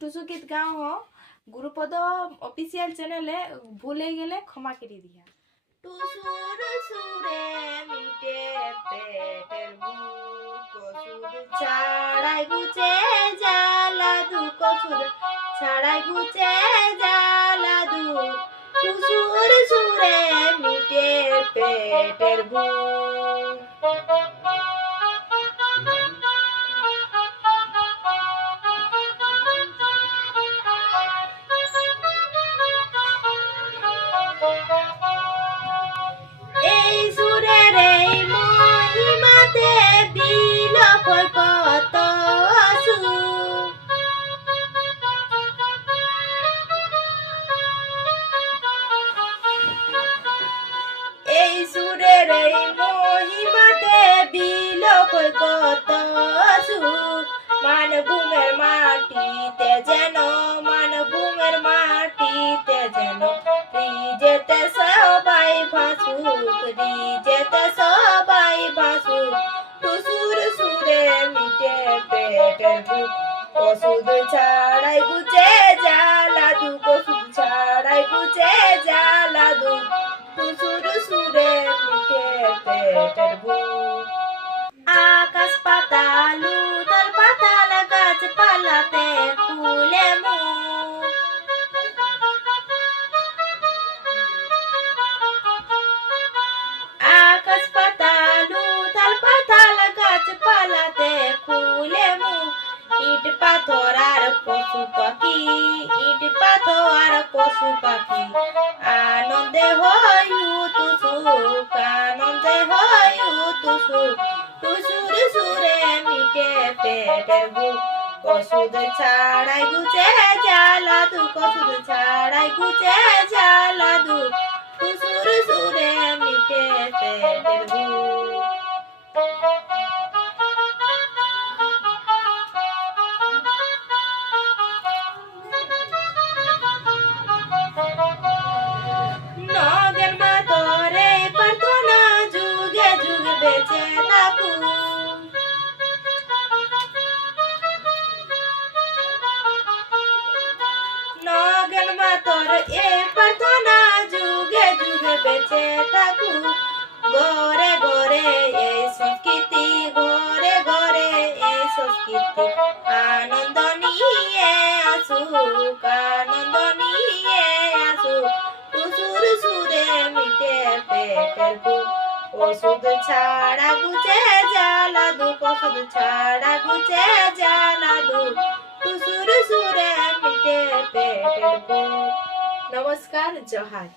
টুসু গীত গাও হ গুরুপদ অফিসিয়াল চ্যানেলে ভুলে গেলে ক্ষমা করে দিয়া। টুসুর সুরে মিটে পেটের ভুক, ওষুধ ছাড়াই গুচে জ্বালা দুঃখ, ওষুধ ছাড়াই গুচে জ্বালা দুঃখ। টুসুর সুরে মিটে পেটের ভুক। এই সুরের এই মহিমাতে বিলোপ কত সুখ। এই সুরের এই মহিমাতে বিলোপ কত সুখ। মানভূমের মাটিতে যেন, মানভূমের মাটিতে যেন যেতে সবাই ভাসুক, যেতে সবাই ভাসুক। টুসুর সুরে মিটে পেটের ভুক, ওষুধ ছাড়াই গুচে জ্বালা দুঃখ, ওষুধ ছাড়াই গুচে জ্বালা দুঃখ। টুসুর সুরে মিটে পেটের ভুক। আকাশ পাতাল উতল পাতাল গাছপালাতে ফুলে মুখ। আকাশ পাতাল উতল পাতাল গাছপালাতে ফুলে মুখ। ইট পাথর আর পশু পাখি, ইট পাথর আর পশু পাখি আনন্দে হয় উৎসুক, আনন্দে হয় উৎসুক। টুসুর সুরে মিটে পেটের ভুক, ওষুধ ছাড়াই গুচে জ্বালা দুঃখ, ওষুধ ছাড়াই গুচে জ্বালা দুঃখ। টুসুর সুরে মিটে পেটের ভুক। নগেন মা তোরে প্রার্থনা যুগে যুগে বেঁচে থাকুক। নগেন মা তোর এ প্রার্থনা যুগে যুগে বেঁচে থাকুক। ঘরে ঘরে এই সংস্কৃতি, ঘরে ঘরে এই সংস্কৃতি আনন্দ নিয়ে আসুক, আনন্দ নিয়ে আসুক। টুসুর সুরে মিটে পেটের ভুক, ওষুধ ছাড়া গুচে জ্বালা দুঃখ, ওষুধ ছাড়া গুচে জ্বালা দুঃখ। টুসুর সুরে মিটে পেটের ভুক। নমস্কার, জোহার।